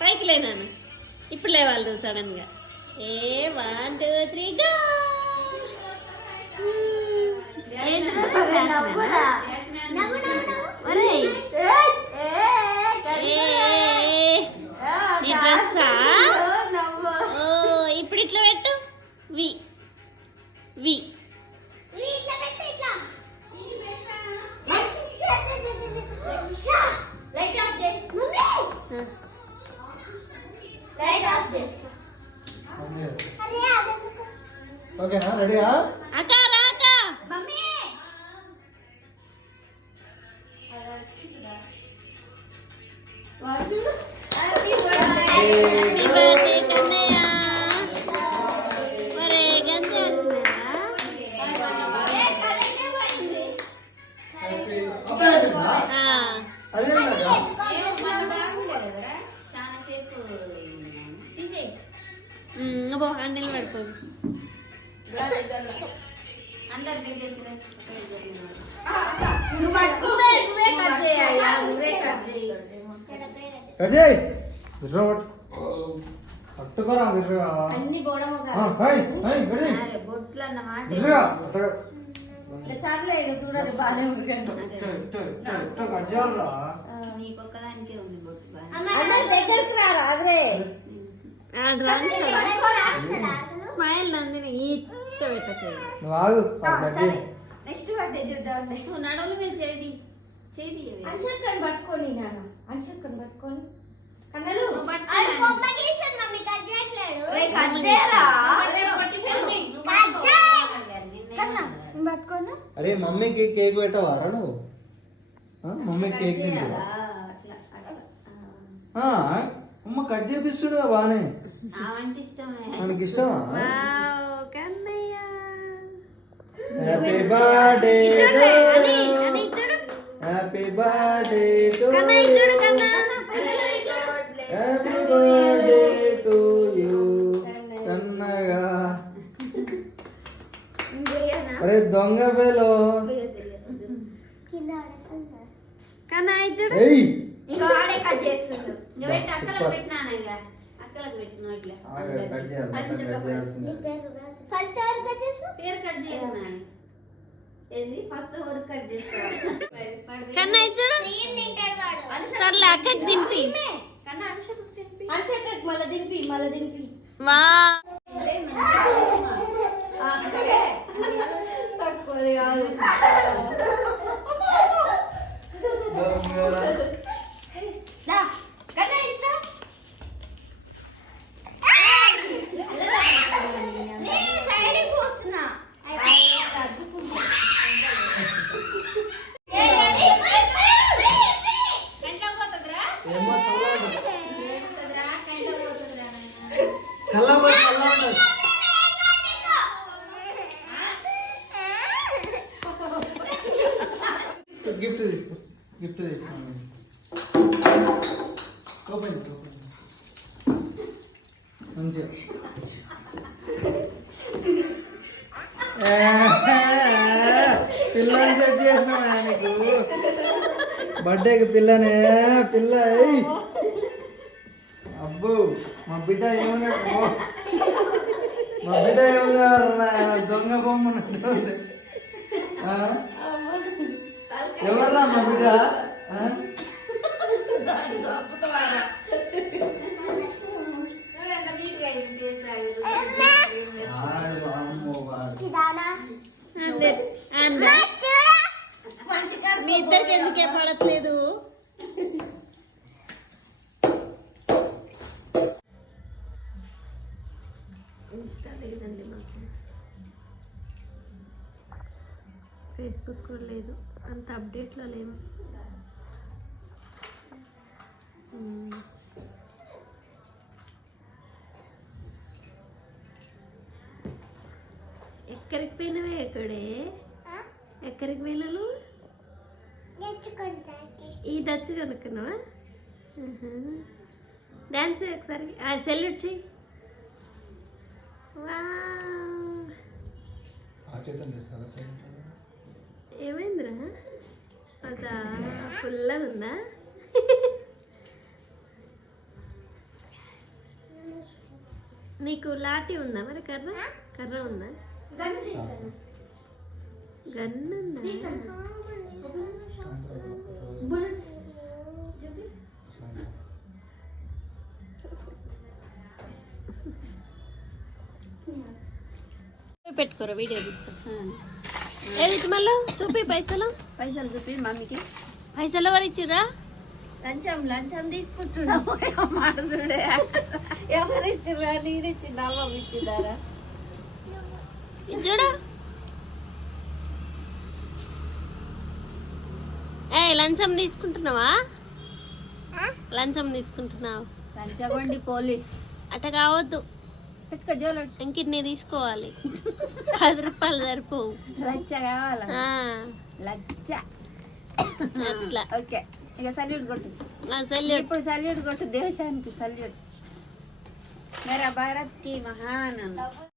పైకి లేనాను ఇప్పుడు లేవాలి సడన్ గా. 1 2 3 గో. ఇప్పుడు ఇట్లా పెట్టు. వి వి ఓకేనా? రెడీగా? అక్క రాక మమ్మీ హ్యాపీ బర్త్డే కన్నయ్య. మరే గంజ అబ్బో అన్నెలు పడిపోదు. పట్టుకోరా అన్ని బొట్లు అన్నమాట. చూడాలి బాగానే ఉంది. నీకొక్కదానికే ఉంది బొట్టు. దగ్గరకు రారా అదే స్మైల్ నందిని ఈట పెట్టలేదు. నెక్స్ట్ బర్త్డే చూద్దాం. నడవలు మీరు చేది అంశక్కని పట్టుకొని నాన్న అంశక్కని పట్టుకొని కన్నలు పట్టుకోను. అరే మమ్మీకి కేక్ పెట్టవారా నువ్వు? మమ్మీకి కేక్ తింటావా? అమ్మ కట్ చేపిస్తుడు బానే. మనకి ఇష్టమా? Kannayya happy birthday happy birthday to happy birthday to you Kannayya. అరే దొంగ బేలో కన్నయ్య చూడు. ఇంకా ఆడే కట్ చేస్తుండు. ఇంకా పెట్టి అక్కలకు పెట్టినాను. ఇంకా అక్కలకు పెట్టిన ఇట్లా ఫస్ట్ ఎవరు కట్ చేస్తా? పేరు కట్ చేస్తున్నాను. ఏంది ఫస్ట్ ఎవరు కట్ చేస్తా? కన్నయ్య చూడు. సర్లే అక్కకి దింపి. కన్నా అంశకు తింపి. అంశకు మళ్ళీ దింపి. వా తక్కువది కాదు. గిఫ్ట్ తీసుకో. ఓపెన్ మంచిగా. పిల్లని సెట్ చేసినావు ఆయనకు. బర్త్డేకి పిల్ల. అబ్బో మా బిడ్డ ఏమన్నా దొంగ బొమ్మ ఎవర్రా మా బిడ్డ? మీ ఇద్దరికి ఎందుకే పడట్లేదు? లేదండి మాకు ఫేస్బుక్ కూడా లేదు, అంత అప్డేట్లో లేము. ఎక్కడికి పోయినవే? ఎక్కడికి పోయినాను? ఈ దచ్చి కనుక్కున్నావా? డాన్స్ ఒకసారి సెల్యూట్ చెయ్యి. ఏమైందిరా? అవుతా ఫుల్గా ఉందా? నీకు లాటి ఉందా మరి? కర్ర ఉందా? గన్ను ఉందా? పెట్టుకోరా వీడియో తీస్తా. ఏది మళ్ళీ చూపి పైసలు చూపి మమ్మీకి. పైసలు ఎవరు ఇచ్చిర్రా? లంచం తీసుకుంటున్నా మాట చూడే. ఎవరు ఇచ్చిర్రా? నేను ఇచ్చిందా మమ్మీ ఇచ్చిందారా? ఇది చూడు. లంచం తీసుకుంటున్నావా? లంచం తీసుకుంటున్నావు? లంచగొండి పోలీస్ అట్ట కావద్దు, పెట్టుకో జోలు. ఇంకిన్ని తీసుకోవాలి. 10 రూపాయలు సరిపోవు. లచ్చ కావాలా? ఆ, లచ్చ. అట్లా. ఓకే, ఇక సల్యూట్ కొట్టు. సల్యూట్. ఇప్పుడు సల్యూట్ కొట్టు దేశానికి. సల్యూట్. మేరా భారత్ కి మహాన్.